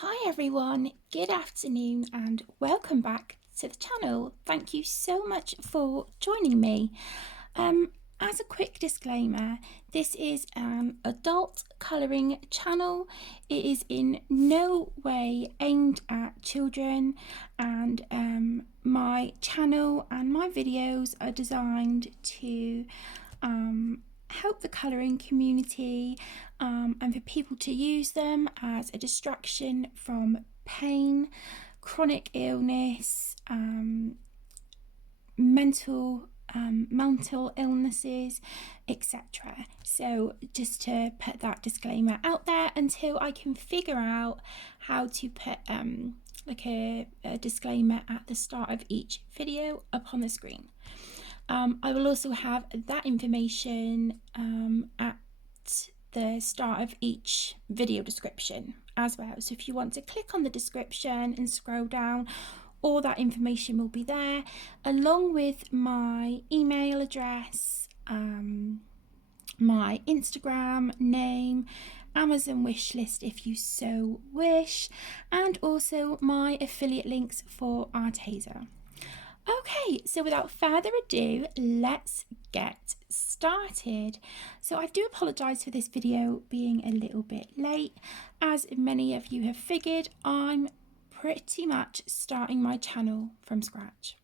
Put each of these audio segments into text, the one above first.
Hi everyone, good afternoon and welcome back to the channel. Thank you so much for joining me. As a quick disclaimer, this is an adult colouring channel. It is in no way aimed at children, and my channel and my videos are designed to help the colouring community and for people to use them as a distraction from pain, chronic illness, mental illnesses, etc. So just to put that disclaimer out there until I can figure out how to put like a disclaimer at the start of each video up on the screen. I will also have that information at the start of each video description as well. So if you want to click on the description and scroll down, all that information will be there, along with my email address, my Instagram name, Amazon wish list if you so wish, and also my affiliate links for Arteza. Okay, so without further ado, let's get started. So I do apologise for this video being a little bit late. As many of you have figured, I'm pretty much starting my channel from scratch.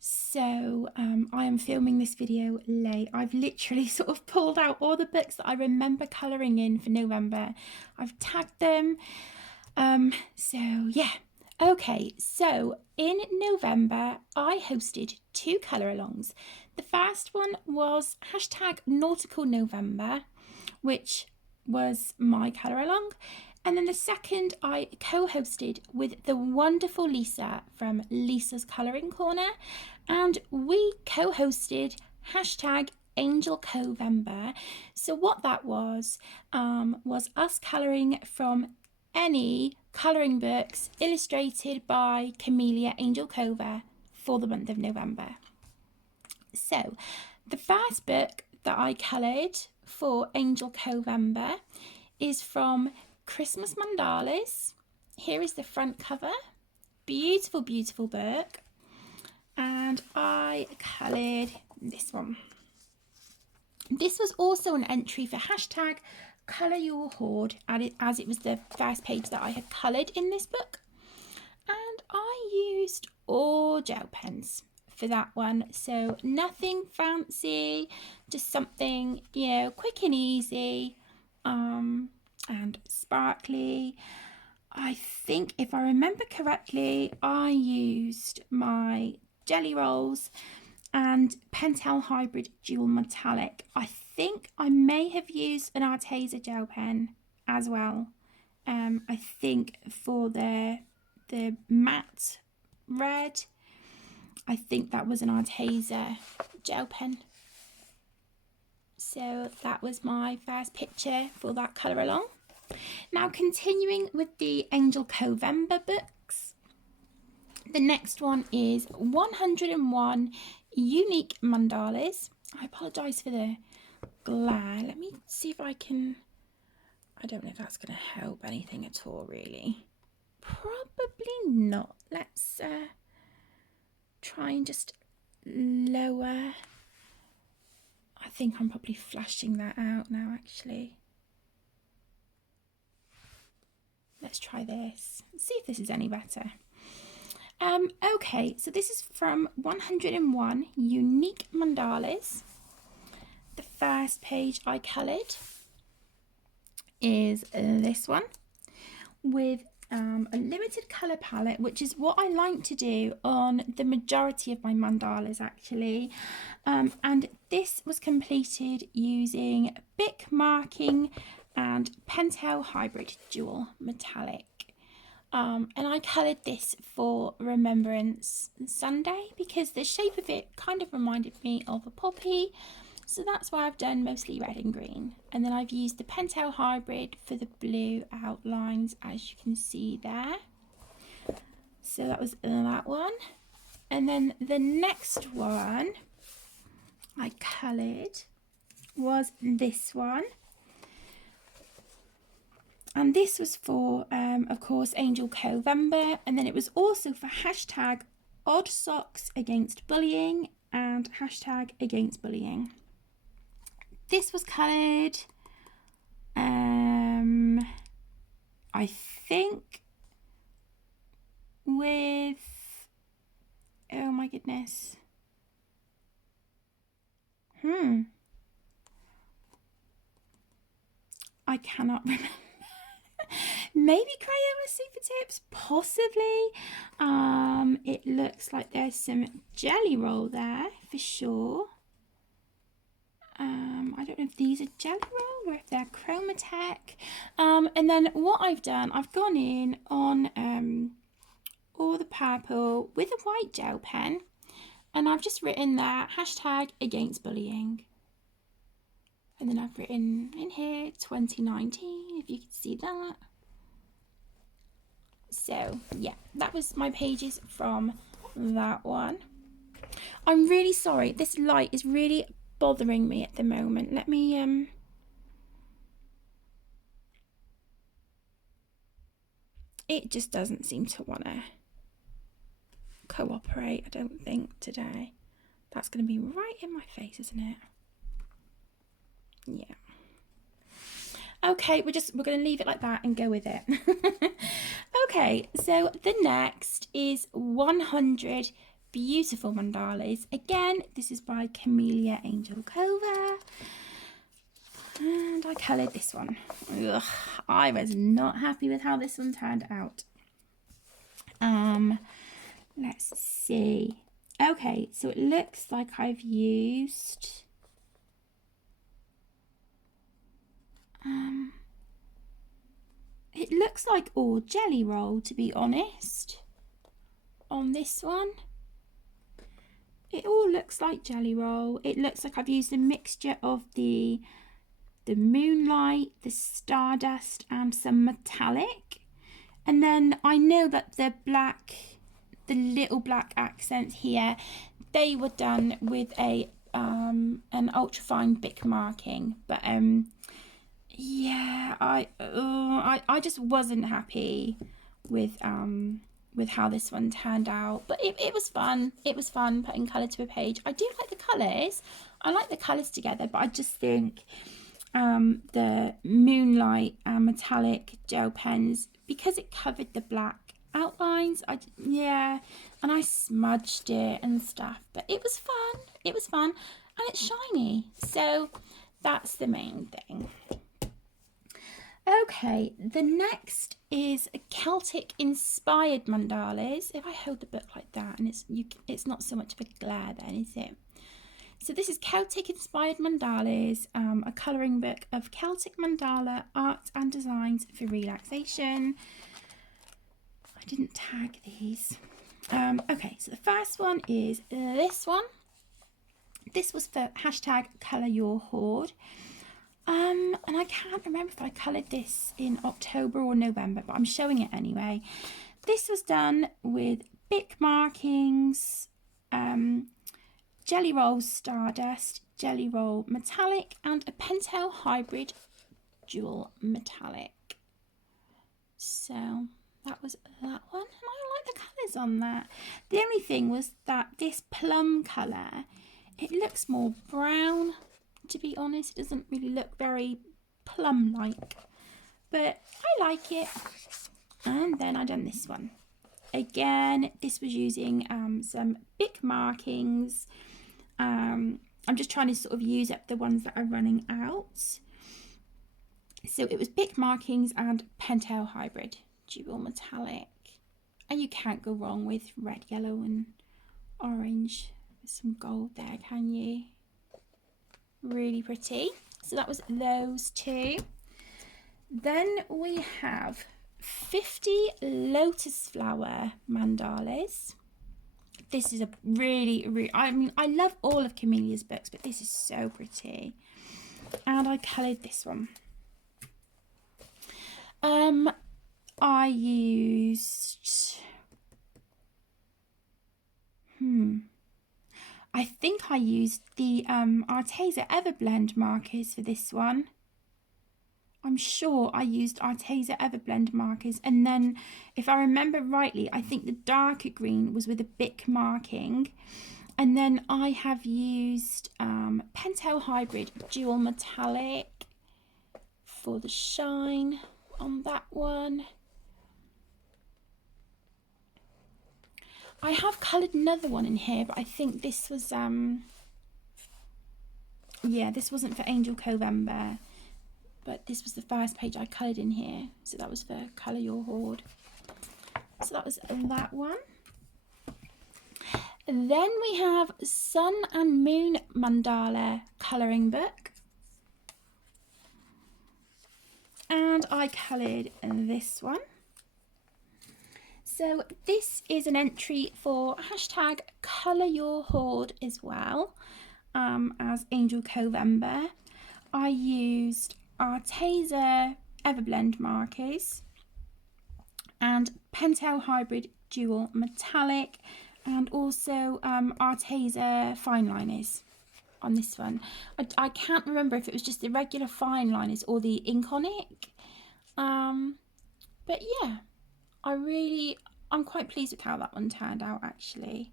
So I am filming this video late. I've literally sort of pulled out all the books that I remember colouring in for November. I've tagged them. So yeah. Okay, so in November, I hosted 2 colour-alongs. The first one was #NauticalNovember, which was my colour-along. And then the second I co-hosted with the wonderful Lisa from Lisa's Colouring Corner. And we co-hosted #AngelCovember. So what that was us colouring from any colouring books illustrated by Camellia Angelcova for the month of November. So the first book that I coloured for Angelcovember is from Christmas Mandalas. Here is the front cover. Beautiful, beautiful book. And I coloured this one. This was also an entry for #Colour Your Hoard, as it was the first page that I had coloured in this book. And I used all gel pens for that one. So nothing fancy, just something, quick and easy and sparkly. I think if I remember correctly, I used my Jelly Rolls and Pentel Hybrid Dual Metallic. I think I may have used an Arteza gel pen as well. I think for the matte red, I think that was an Arteza gel pen. So that was my first picture for that colour along. Now continuing with the Angelcovember books, the next one is 101 Unique Mandalas. I apologise for the glare. Let me see if I can... I don't know if that's going to help anything at all, really. Probably not. Let's try and just lower. I think I'm probably flashing that out now, actually. Let's try this. See if this is any better. Okay, so this is from 101 Unique Mandalas. The first page I coloured is this one with a limited colour palette, which is what I like to do on the majority of my mandalas actually. And this was completed using Bic marking and Pentel Hybrid Dual Metallic. And I coloured this for Remembrance Sunday because the shape of it kind of reminded me of a poppy. So that's why I've done mostly red and green. And then I've used the Pentel Hybrid for the blue outlines, as you can see there. So that was that one. And then the next one I coloured was this one. And this was for, of course, Angel Covember. And then it was also for hashtag odd socks against bullying and hashtag against bullying. This was coloured, I think, with, oh my goodness. I cannot remember. Maybe Crayola Super Tips, possibly. It looks like there's some jelly roll there for sure. I don't know if these are jelly roll or if they're Chromatech. And then what I've done, I've gone in on all the purple with a white gel pen, and I've just written there hashtag against bullying. And then I've written in here 2019, if you can see that. So yeah, that was my pages from that one. I'm really sorry, this light is really bothering me at the moment. Let me it just doesn't seem to want to cooperate, I don't think, today. That's going to be right in my face, isn't it? Yeah. Okay, we're going to leave it like that and go with it. Okay, so the next is 100 Beautiful Mandalas. Again, this is by Camellia Angel Cover. And I coloured this one. Ugh, I was not happy with how this one turned out. Let's see. Okay, so it looks like I've used it looks like all jelly roll, to be honest, on this one. It all looks like jelly roll. It looks like I've used a mixture of the moonlight, the stardust, and some metallic. And then I know that the little black accents here, they were done with an ultrafine Bic marking. But yeah, I just wasn't happy with how this one turned out. But it was fun. It was fun putting colour to a page. I do like the colours. I like the colours together, but I just think the moonlight and metallic gel pens, because it covered the black outlines, and I smudged it and stuff, but it was fun and it's shiny, so that's the main thing. Okay, the next is Celtic inspired mandalas. If I hold the book like that, and it's not so much of a glare then, is it? So this is Celtic inspired mandalas, a colouring book of Celtic mandala art and designs for relaxation. I didn't tag these. Okay, so the first one is this one. This was for hashtag colour your hoard. And I can't remember if I coloured this in October or November, but I'm showing it anyway. This was done with Bic markings, Jelly Roll Stardust, Jelly Roll Metallic, and a Pentel Hybrid Dual Metallic. So that was that one, and I like the colours on that. The only thing was that this plum colour, it looks more brown, to be honest. It doesn't really look very plum-like, but I like it. And then I done this one. Again, this was using some Bic markings. I'm just trying to sort of use up the ones that are running out. So it was Bic markings and Pentel Hybrid Dual Metallic. And you can't go wrong with red, yellow and orange. With some gold there, can you? Really pretty. So that was those two. Then we have 50 lotus flower mandalas. This is a really, I mean, I love all of Camellia's books, but this is so pretty. And I coloured this one. I used, I think I used the Arteza Everblend markers for this one. I'm sure I used Arteza Everblend markers, and then if I remember rightly, I think the darker green was with a Bic marking, and then I have used Pentel Hybrid Dual Metallic for the shine on that one. I have coloured another one in here, but I think this was yeah, this wasn't for Angel Covember, but this was the first page I coloured in here, so that was for Colour Your Hoard. So that was that one. Then we have Sun and Moon Mandala colouring book, and I coloured this one. So this is an entry for hashtag Colour Your Hoard as well, as Angel Covember. I used Arteza Everblend markers and Pentel Hybrid Dual Metallic, and also Arteza fine liners on this one. I can't remember if it was just the regular fine liners or the Inconic, but yeah, I'm quite pleased with how that one turned out actually.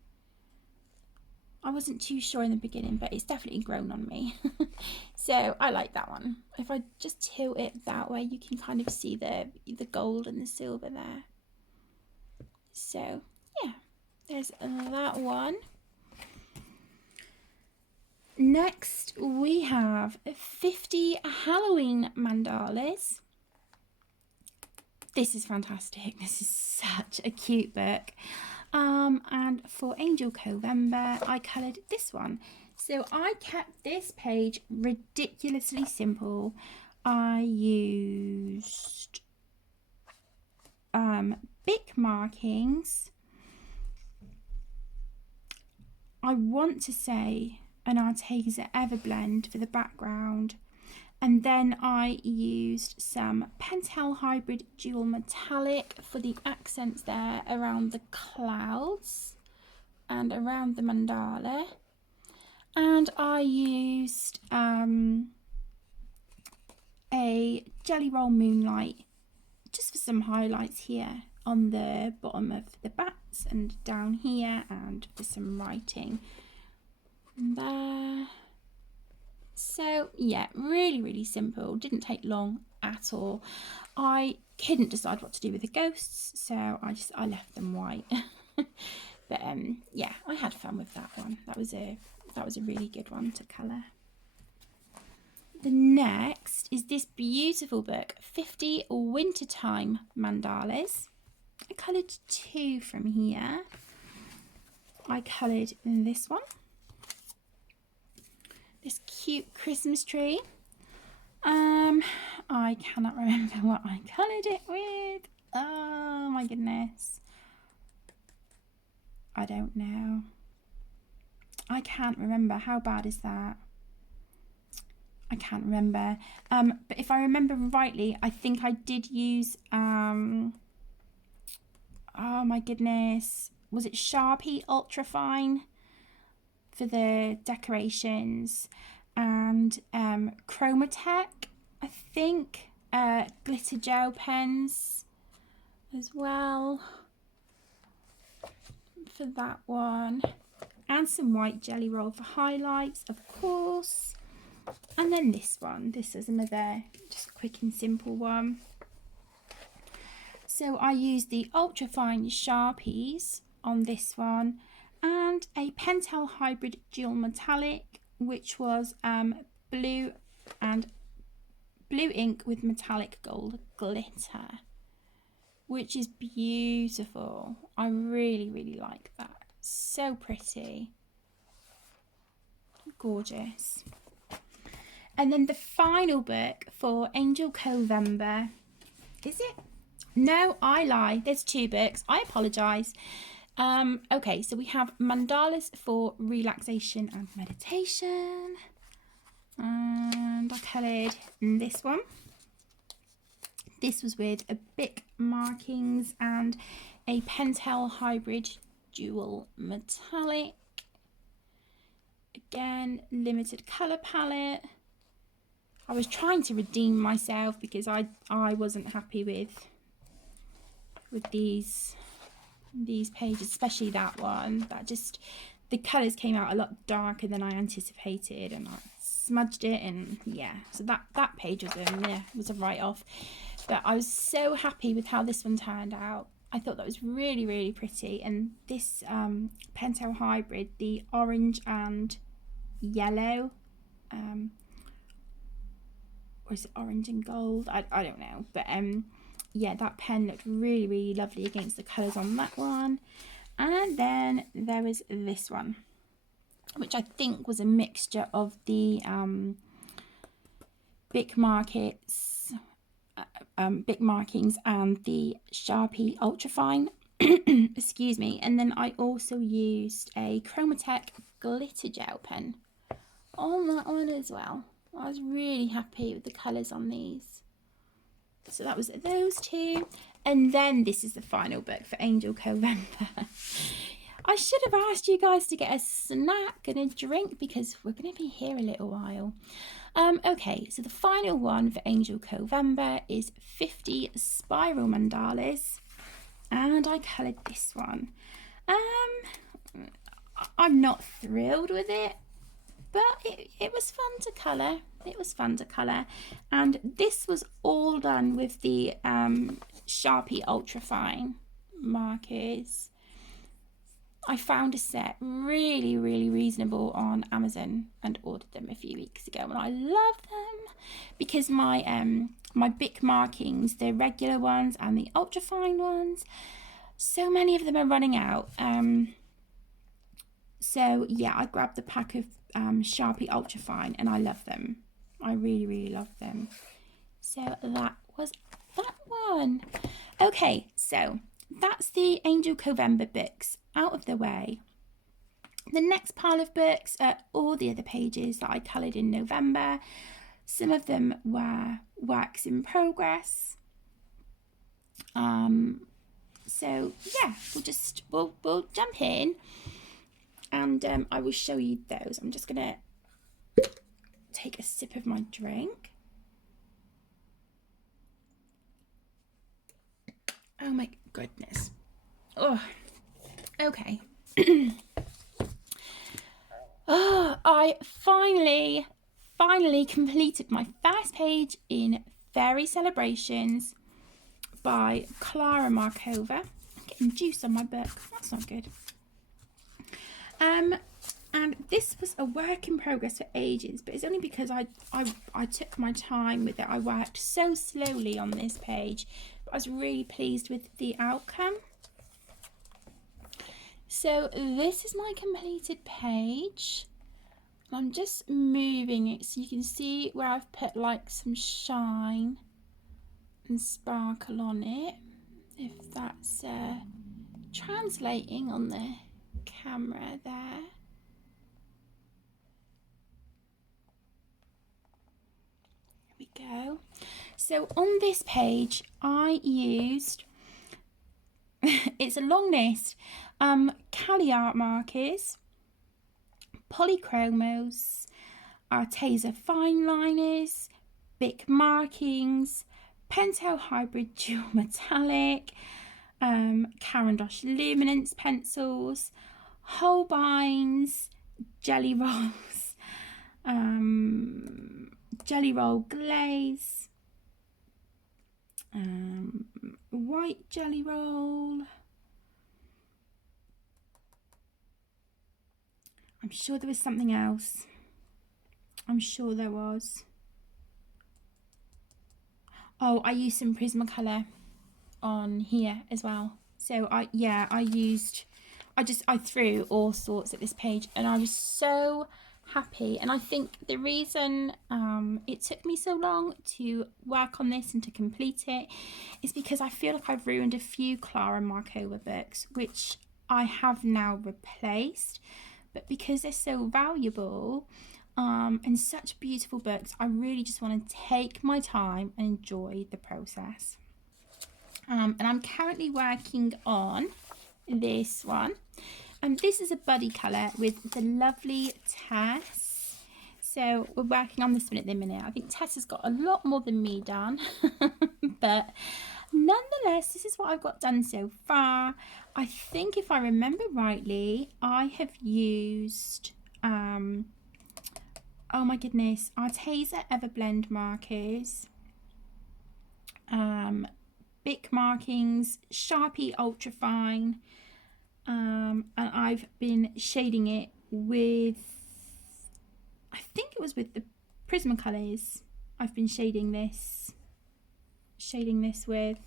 I wasn't too sure in the beginning, but it's definitely grown on me. So I like that one. If I just tilt it that way, you can kind of see the gold and the silver there. So yeah, there's that one. Next we have 50 Halloween mandalas. This is fantastic. This is such a cute book. And for Angel Covember, I coloured this one. So I kept this page ridiculously simple. I used Bic markings. I want to say an Arteza Everblend for the background. And then I used some Pentel Hybrid Dual Metallic for the accents there around the clouds and around the mandala. And I used a Jelly Roll Moonlight just for some highlights here on the bottom of the bats and down here, and for some writing there. So yeah, really simple, didn't take long at all. I couldn't decide what to do with the ghosts, so I left them white. But yeah, I had fun with that one. That was a really good one to colour. The next is this beautiful book, 50 Wintertime Mandalas. I coloured 2 from here. I coloured this one, this cute Christmas tree. I cannot remember what I coloured it with. Oh my goodness. I don't know. I can't remember. How bad is that? I can't remember. But if I remember rightly, I think I did use oh my goodness, was it Sharpie Ultra Fine for the decorations, and Chromatech, I think, glitter gel pens as well for that one, and some white Jelly Roll for highlights, of course. And then this one, this is another just quick and simple one. So I used the Ultra Fine Sharpies on this one, and a Pentel Hybrid Dual Metallic, which was blue ink with metallic gold glitter, which is beautiful. I really like that. So pretty. Gorgeous. And then the final book for Angel Covember, is it? No, I lie. There's 2 books. I apologise. Okay, so we have Mandalas for Relaxation and Meditation. And I coloured this one. This was with a Bic markings and a Pentel Hybrid Dual Metallic. Again, limited colour palette. I was trying to redeem myself because I wasn't happy with these pages, especially that one. That just, the colours came out a lot darker than I anticipated, and I smudged it, and yeah, so that page was a write-off. But I was so happy with how this one turned out. I thought that was really, really pretty. And this Pentel Hybrid, the orange and yellow, or is it orange and gold? I don't know. But yeah, that pen looked really, really lovely against the colours on that one. And then there was this one, which I think was a mixture of the Bic Markings and the Sharpie Ultrafine. Excuse me. And then I also used a Chromatech glitter gel pen on that one as well. I was really happy with the colours on these. So that was those two. And then this is the final book for Angel Covember. I should have asked you guys to get a snack and a drink because we're going to be here a little while. Okay, so the final one for Angel Covember is 50 Spiral Mandalas. And I coloured this one. I'm not thrilled with it, but it was fun to colour. It was fun to colour. And this was all done with the Sharpie Ultrafine markers. I found a set really, really reasonable on Amazon and ordered them a few weeks ago, and I love them because my my Bic Markings, the regular ones and the ultrafine ones, so many of them are running out. So yeah, I grabbed the pack of Sharpie Ultrafine, and I love them. I really, really love them. So that was that one. Okay, so that's the Angel Covember books out of the way. The next pile of books are all the other pages that I coloured in November. Some of them were works in progress. So yeah, we'll jump in, and I will show you those. I'm just gonna take a sip of my drink. Oh my goodness. Oh, okay. Oh, I finally completed my first page in Fairy Celebrations by Clara Markova. I'm getting juice on my book. That's not good. And this was a work in progress for ages, but it's only because I took my time with it. I worked so slowly on this page, but I was really pleased with the outcome. So this is my completed page. I'm just moving it so you can see where I've put like some shine and sparkle on it, if that's translating on the camera there. Here we go. So on this page I used it's a long list, Cali art markers, polychromos, Arteza fine liners, Bic Markings, Pentel Hybrid dual metallic, Caran d'Ache luminance pencils, Holbeins, jelly rolls, jelly roll glaze, white jelly roll. I'm sure there was something else. I'm sure there was. Oh, I used some Prismacolor on here as well. So I threw all sorts at this page, and I was so happy. And I think the reason it took me so long to work on this and to complete it is because I feel like I've ruined a few Clara Markova books, which I have now replaced. But because they're so valuable and such beautiful books, I really just want to take my time and enjoy the process. And I'm currently working on this one. And this is a buddy colour with the lovely Tess. So So we're working on this one at the minute. I think Tessa's got a lot more than me done. But nonetheless, this is what I've got done so far. I think if I remember rightly, I have used, oh my goodness, Arteza Everblend markers, Bic markings, Sharpie Ultrafine, and I've been shading it with, I think it was with the Prismacolors I've been shading this with.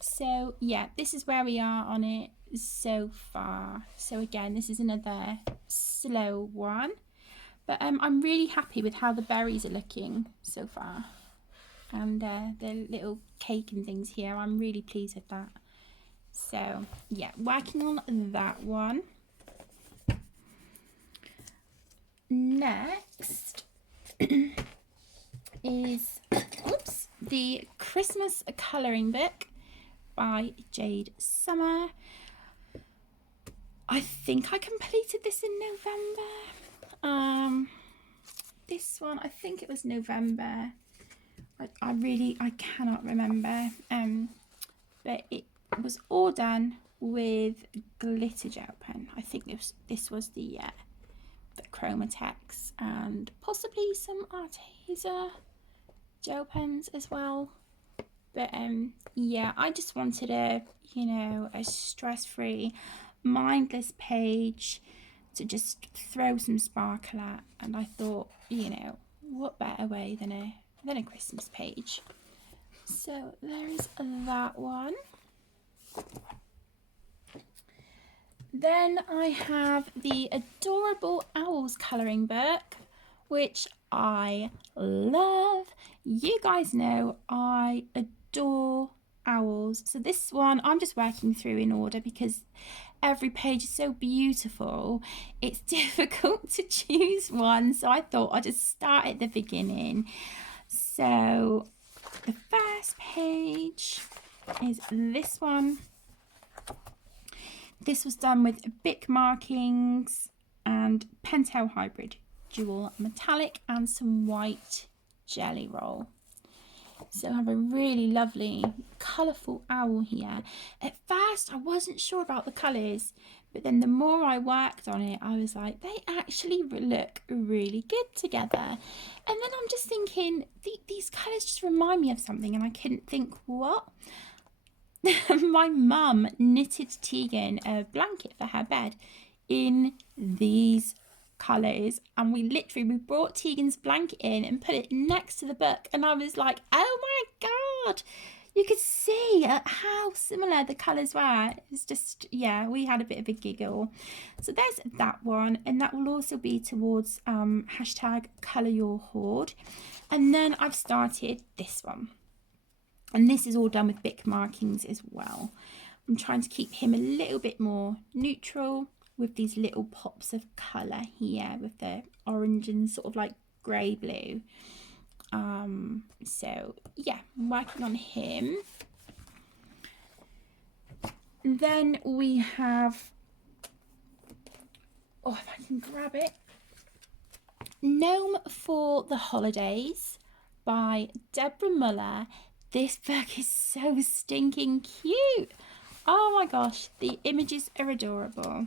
So yeah, this is where we are on it so far. So again, this is another slow one, but I'm really happy with how the berries are looking so far, and the little cake and things here. I'm really pleased with that. So yeah, working on that one. Next is the Christmas colouring book by Jade Summer. I think I completed this in November. This one, I think it was November. I cannot remember. But it was all done with glitter gel pen. I think this was the Chromatex and possibly some Arteza gel pens as well. But yeah, I just wanted a stress-free, mindless page to just throw some sparkle at, and I thought, what better way than a Christmas page. So there is that one. Then I have the Adorable Owls colouring book, which I love. You guys know I adore owls. So this one I'm just working through in order because every page is so beautiful. It's difficult to choose one, so I thought I'd just start at the beginning. So the first page is this one. This was done with Bic markings and Pentel Hybrid Dual Metallic and some white jelly roll. So I have a really lovely colourful owl here. At first I wasn't sure about the colours, but then the more I worked on it, I was like, they actually look really good together. And then I'm just thinking, these colours just remind me of something, and I couldn't think what. My mum knitted Tegan a blanket for her bed in these colours, and we brought Tegan's blanket in and put it next to the book, and I was like, oh my god, you could see how similar the colours were. It's just, yeah, we had a bit of a giggle. So there's that one, and that will also be towards hashtag colour your hoard. And then I've started this one, and this is all done with Bic markings as well. I'm trying to keep him a little bit more neutral with these little pops of colour here with the orange and sort of like grey blue. So yeah, I'm working on him. Then we have, if I can grab it, Gnome for the Holidays by Deborah Muller. This book is so stinking cute. Oh my gosh, the images are adorable.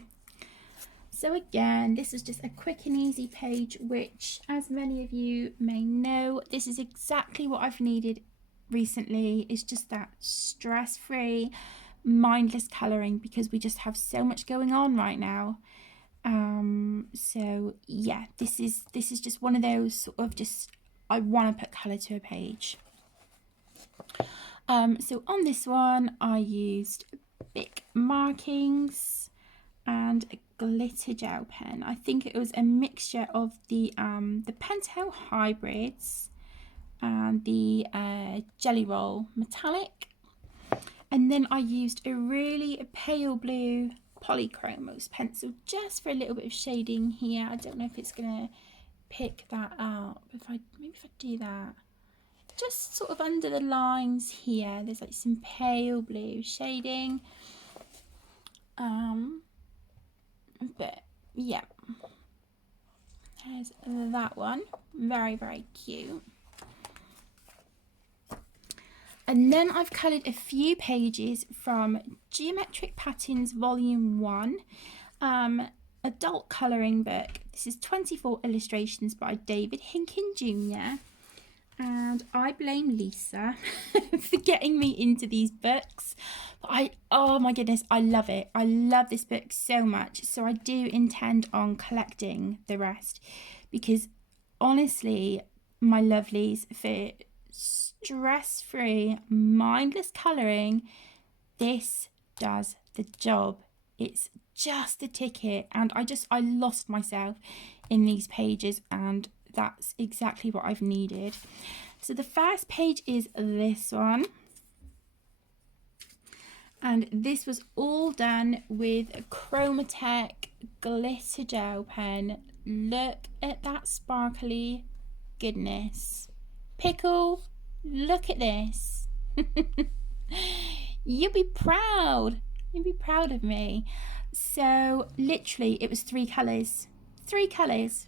So again, this is just a quick and easy page, which, as many of you may know, this is exactly what I've needed recently. It's just that stress-free, mindless colouring, because we just have so much going on right now. So yeah, this is just one of those sort of just, I want to put colour to a page. So on this one, I used Bic markings and a glitter gel pen. I think it was a mixture of the Pentel hybrids and the Jelly Roll Metallic. And then I used a really pale blue Polychromos pencil just for a little bit of shading here. I don't know if it's going to pick that up. Maybe if I do that. Just sort of under the lines here, there's like some pale blue shading. But yeah, There's that one. Very, very cute. And then I've coloured a few pages from Geometric Patterns Volume 1, adult colouring book. This is 24 illustrations by David Hinkin Jr. And I blame Lisa for getting me into these books. But oh my goodness, I love it. I love this book so much. So I do intend on collecting the rest, because honestly, my lovelies, for stress-free, mindless colouring, this does the job. It's just the ticket, and I lost myself in these pages, and that's exactly what I've needed. So the first page is this one, and this was all done with a Chromatech glitter gel pen. Look at that sparkly goodness. Pickle, look at this. You'll be proud. You'll be proud of me. So literally it was 3 colours. 3 colours.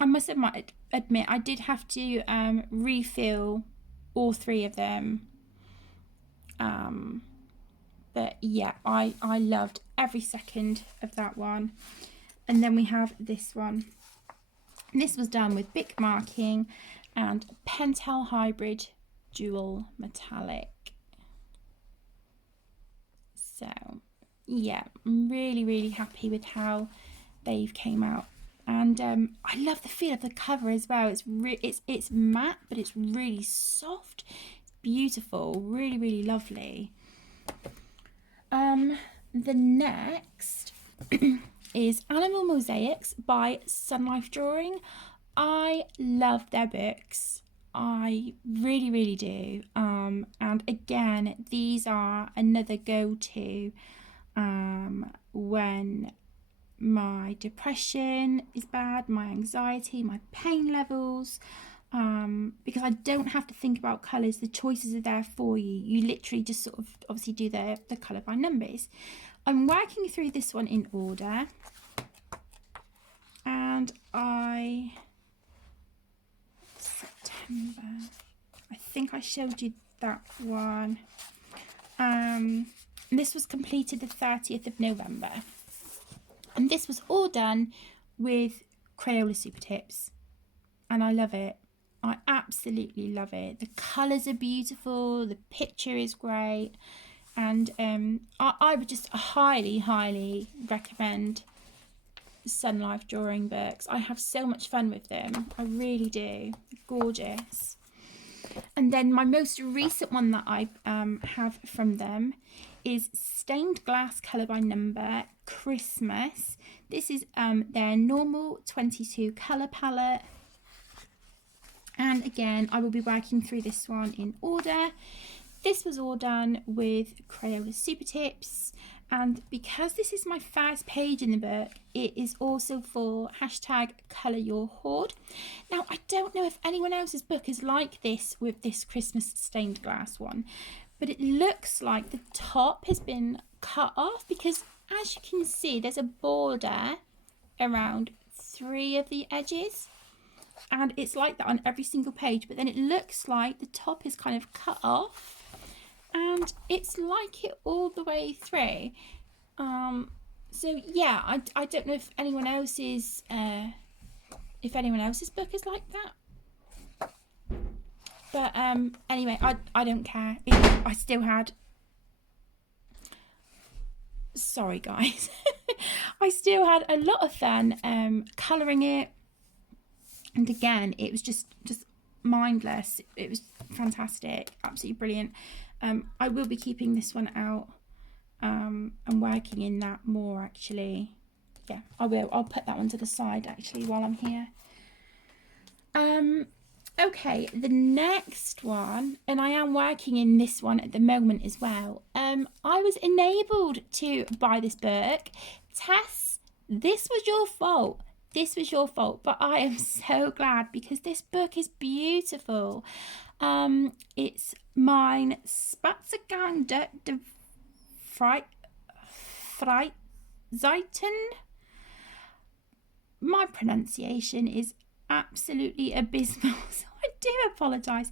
I must admit I did have to refill all 3 of them. But yeah, I loved every second of that one. And then we have this one. This was done with Bic marking and Pentel Hybrid Dual Metallic. So yeah, I'm really, really happy with how they've came out. And I love the feel of the cover as well. It's matte, but it's really soft. It's beautiful, really, really lovely. The next is Animal Mosaics by Sun Life Drawing. I love their books. I really, really do. And again, these are another go-to when my depression is bad, my anxiety, my pain levels, because I don't have to think about colours. The choices are there for you. You literally just sort of obviously do the colour by numbers. I'm working through this one in order, and September, I think I showed you that one. This was completed the 30th of November. And this was all done with Crayola Super Tips. And I love it. I absolutely love it. The colours are beautiful. The picture is great. And I would just highly, highly recommend Sun Life Drawing books. I have so much fun with them. I really do. Gorgeous. And then my most recent one that I have from them is Stained Glass Colour by Number Christmas. This is their normal 22 colour palette. And again, I will be working through this one in order. This was all done with Crayola Super Tips. And because this is my first page in the book, it is also for #ColourYourHoard. Now, I don't know if anyone else's book is like this with this Christmas stained glass one, but it looks like the top has been cut off, because as you can see, there's a border around 3 of the edges, and it's like that on every single page, but then it looks like the top is kind of cut off, and it's like it all the way through. So yeah, I don't know if anyone else's book is like that. But anyway, I don't care. I still had... Sorry, guys. I still had a lot of fun colouring it. And again, it was just mindless. It was fantastic. Absolutely brilliant. I will be keeping this one out and working in that more, actually. Yeah, I will. I'll put that one to the side, actually, while I'm here. Okay, the next one, and I am working in this one at the moment as well. I was enabled to buy this book. Tess, this was your fault. This was your fault, but I am so glad, because this book is beautiful. It's mine, Spaziergang de Freizeiten my pronunciation is absolutely abysmal, so I do apologise.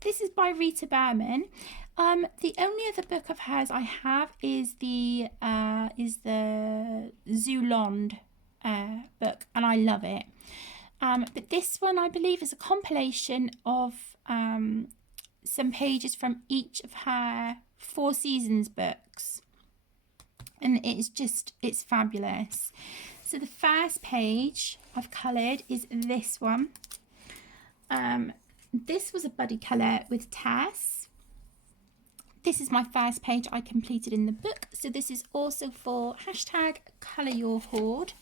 This is by Rita Behrman. The only other book of hers I have is the Zulond book, and I love it. But this one, I believe, is a compilation of some pages from each of her Four Seasons books, and it's fabulous. So the first page I've coloured is this one. This was a buddy colour with Tess. This is my first page I completed in the book. So this is also for #ColourYourHoard.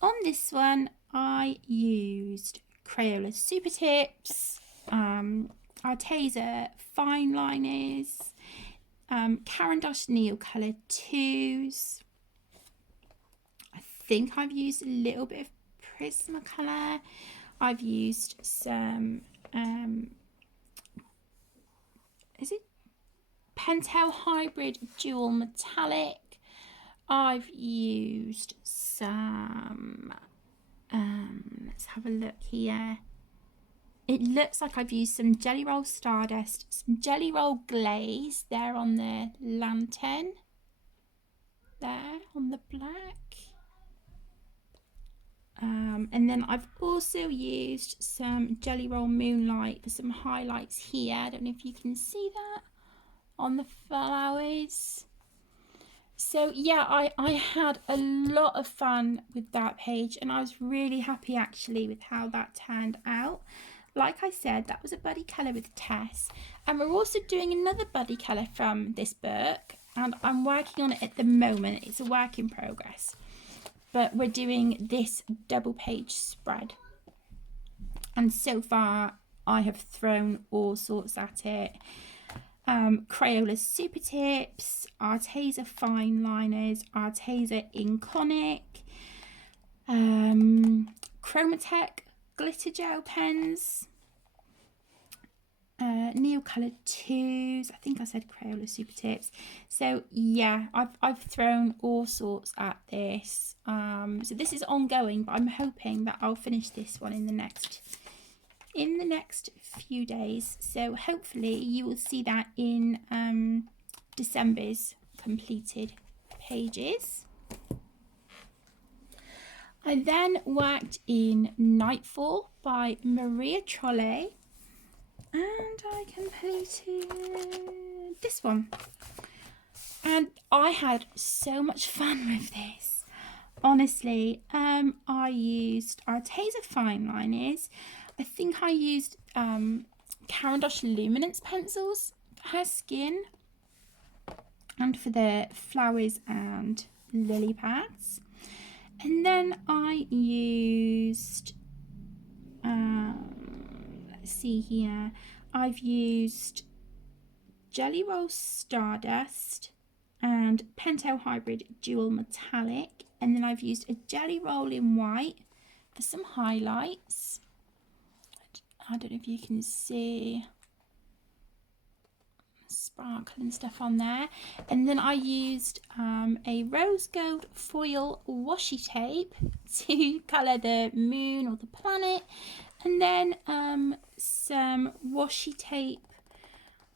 On this one, I used Crayola Super Tips, Arteza Fine Liners, Caran d'Ache Neil Colour 2s. I think I've used a little bit of Prismacolor. I've used some, is it Pentel Hybrid Dual Metallic. I've used some, let's have a look here. It looks like I've used some Jelly Roll Stardust, some Jelly Roll Glaze there on the lantern, there on the black. And then I've also used some Jelly Roll Moonlight for some highlights here. I don't know if you can see that on the flowers. So yeah, I had a lot of fun with that page, and I was really happy actually with how that turned out. Like I said, that was a buddy colour with Tess, and we're also doing another buddy colour from this book, and I'm working on it at the moment. It's a work in progress, but we're doing this double page spread, and so far I have thrown all sorts at it. Crayola Super Tips, Arteza Fine Liners, Arteza Inconic, Chromatech Glitter Gel Pens, Neil Colour 2s. I think I said Crayola Super Tips. So yeah, I've thrown all sorts at this. So this is ongoing, but I'm hoping that I'll finish this one in the next few days. So hopefully you will see that in December's completed pages. I then worked in Nightfall by Maria Trolle, and I completed this one, and I had so much fun with this. Honestly, I used Arteza Fine Liners. I think I used Caran d'Ache Luminance pencils for her skin and for the flowers and lily pads. And then I used, let's see here, I've used Jelly Roll Stardust and Pentel Hybrid Dual Metallic. And then I've used a Jelly Roll in white for some highlights. I don't know if you can see sparkle and stuff on there. And then I used a rose gold foil washi tape to colour the moon or the planet, and then some washi tape.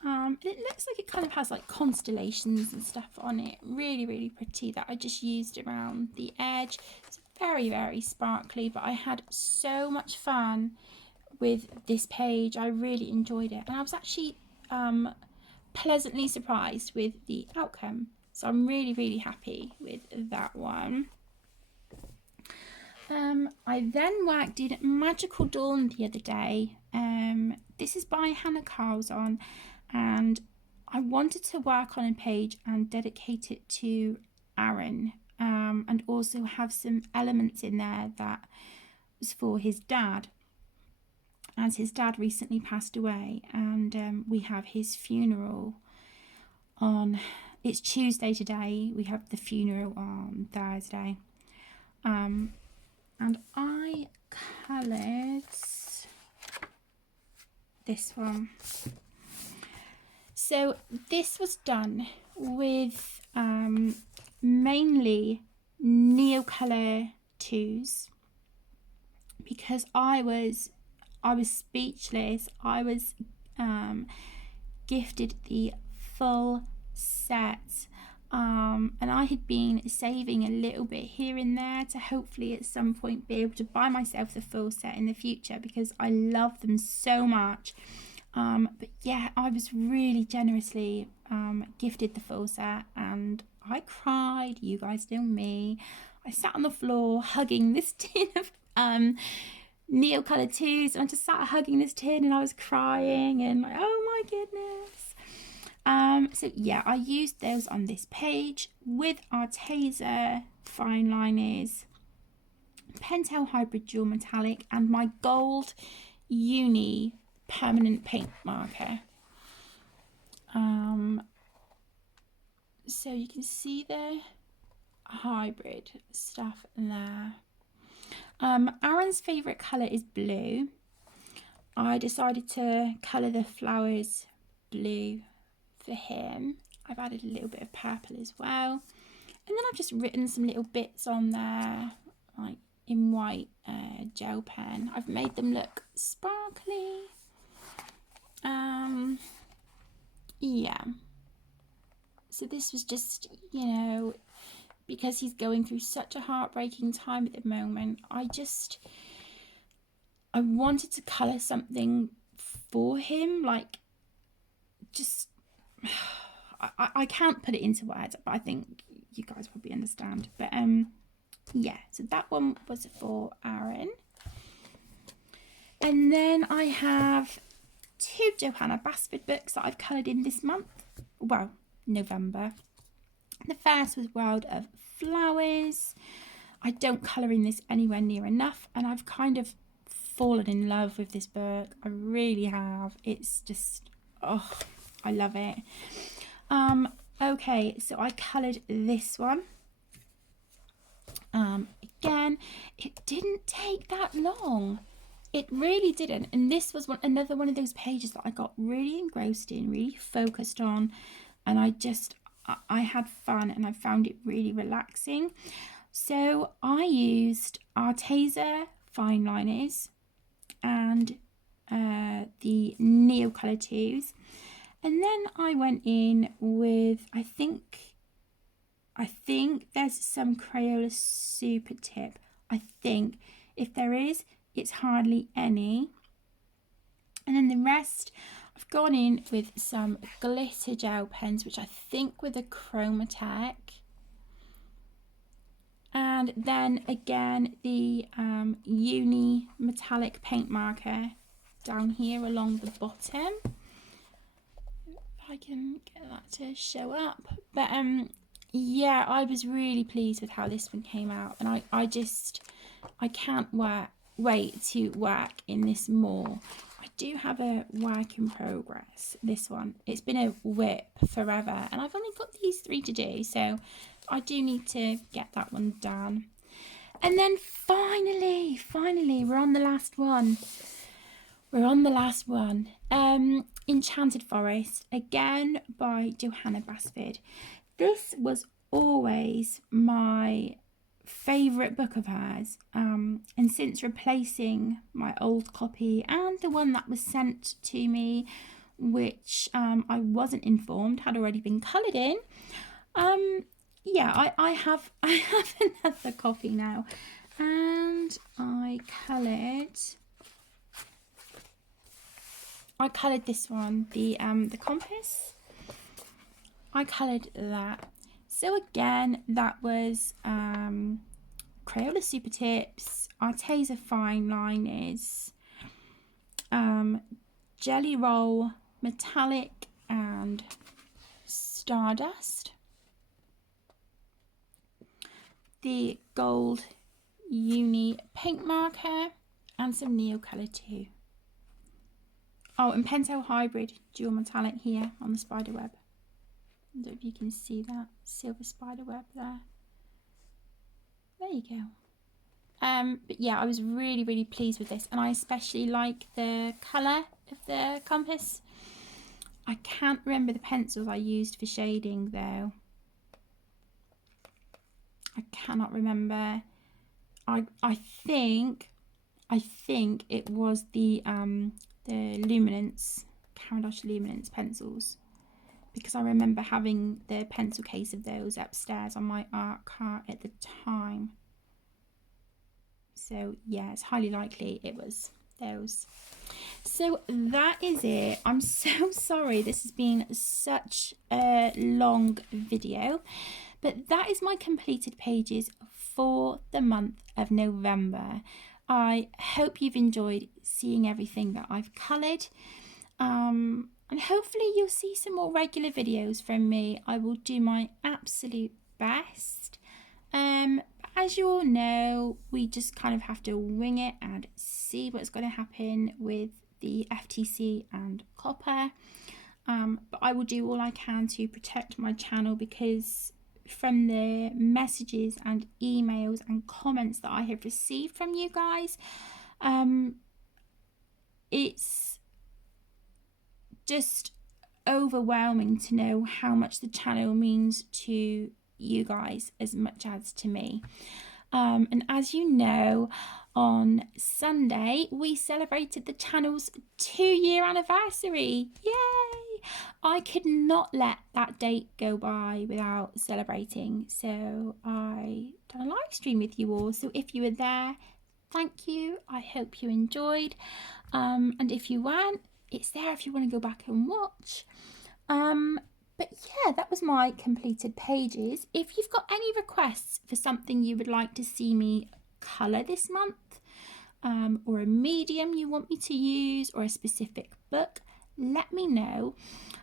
It looks like it kind of has like constellations and stuff on it. Really, really pretty, that I just used around the edge. It's very, very sparkly, but I had so much fun with this page. I really enjoyed it, and I was actually pleasantly surprised with the outcome, so I'm really, really happy with that one. I then worked in Magical Dawn the other day. This is by Hannah Carlson, and I wanted to work on a page and dedicate it to Aaron, and also have some elements in there that was for his dad, as his dad recently passed away, and we have his funeral on, it's Tuesday today, we have the funeral on Thursday. And I coloured this one. So this was done with mainly Neocolour 2s. because I was speechless. I was gifted the full set. And I had been saving a little bit here and there to hopefully at some point be able to buy myself the full set in the future, because I love them so much. But yeah, I was really generously gifted the full set, and I cried. You guys know me. I sat on the floor hugging this tin of Neo Colour 2s, and I just sat hugging this tin and I was crying and like, oh my goodness. So yeah, I used those on this page with Arteza fine liners, Pentel Hybrid Dual Metallic, and my gold Uni permanent paint marker. So you can see the hybrid stuff there. Aaron's favourite colour is blue. I decided to colour the flowers blue for him. I've added a little bit of purple as well. And then I've just written some little bits on there, like in white gel pen. I've made them look sparkly. Yeah. So this was just, you know, because he's going through such a heartbreaking time at the moment, I wanted to colour something for him, like, just, I can't put it into words, but I think you guys probably understand. But yeah, so that one was for Aaron. And then I have 2 Johanna Basford books that I've coloured in this month. Well, November. The first was World of Flowers. I don't colour in this anywhere near enough, and I've kind of fallen in love with this book. I really have. It's just, oh, I love it. Okay, so I coloured this one. Again, it didn't take that long. It really didn't. And this was another one of those pages that I got really engrossed in, really focused on. And I had fun and I found it really relaxing. So I used Arteza fine liners and the Neo Colour 2s. And then I went in with, I think there's some Crayola Super Tip. I think. If there is, it's hardly any. And then the rest, I've gone in with some glitter gel pens, which I think were the Chromatech. And then again, the Uni metallic paint marker down here along the bottom. If I can get that to show up. But yeah, I was really pleased with how this one came out. And I can't wait to work in this more. I do have a work in progress, this one. It's been a whip forever, and I've only got these 3 to do, so I do need to get that one done. And then finally, we're on the last one. Enchanted Forest, again by Johanna Basford. This was always my favourite book of hers, and since replacing my old copy and the one that was sent to me, which I wasn't informed had already been coloured in, yeah, I have another copy now, and I coloured this one, the compass. I coloured that. So again, that was Crayola Super Tips, Arteza fine liners, Jelly Roll metallic and Stardust, the gold Uni paint marker, and some Neo Colour 2. Oh, and Pentel Hybrid dual metallic here on the spider web. I don't know if you can see that silver spider web there. There you go. But yeah, I was really, really pleased with this, and I especially like the colour of the compass. I can't remember the pencils I used for shading though. I cannot remember. I think I think it was the Luminance, Cavendish Luminance pencils, because I remember having the pencil case of those upstairs on my art cart at the time. So yeah, it's highly likely it was those. So that is it. I'm so sorry this has been such a long video, but that is my completed pages for the month of November. I hope you've enjoyed seeing everything that I've coloured, and hopefully you'll see some more regular videos from me. I will do my absolute best. As you all know, we just kind of have to wing it and see what's going to happen with the FTC and copper. But I will do all I can to protect my channel, because from the messages and emails and comments that I have received from you guys, it's just overwhelming to know how much the channel means to you guys as much as to me. And as you know, on Sunday we celebrated the channel's 2-year anniversary. Yay! I could not let that date go by without celebrating, so I done a live stream with you all. So if you were there, thank you. I hope you enjoyed, and if you weren't, it's there if you want to go back and watch. But yeah, that was my completed pages. If you've got any requests for something you would like to see me colour this month, or a medium you want me to use, or a specific book, let me know.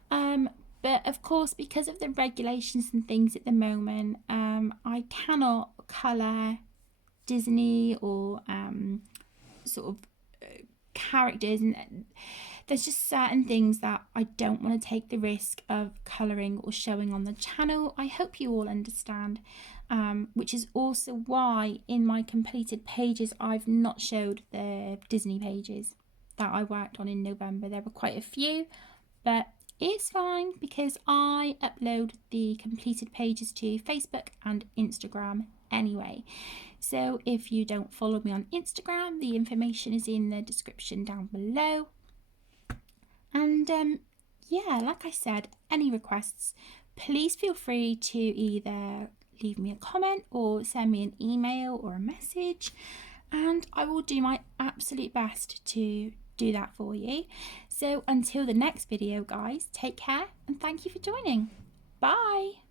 But of course, because of the regulations and things at the moment, I cannot colour Disney or sort of characters, and there's just certain things that I don't want to take the risk of colouring or showing on the channel. I hope you all understand, which is also why in my completed pages I've not showed the Disney pages that I worked on in November. There were quite a few, but it's fine because I upload the completed pages to Facebook and Instagram anyway. So if you don't follow me on Instagram, the information is in the description down below. And yeah, like I said, any requests, please feel free to either leave me a comment or send me an email or a message, and I will do my absolute best to do that for you. So until the next video, guys, take care and thank you for joining. Bye.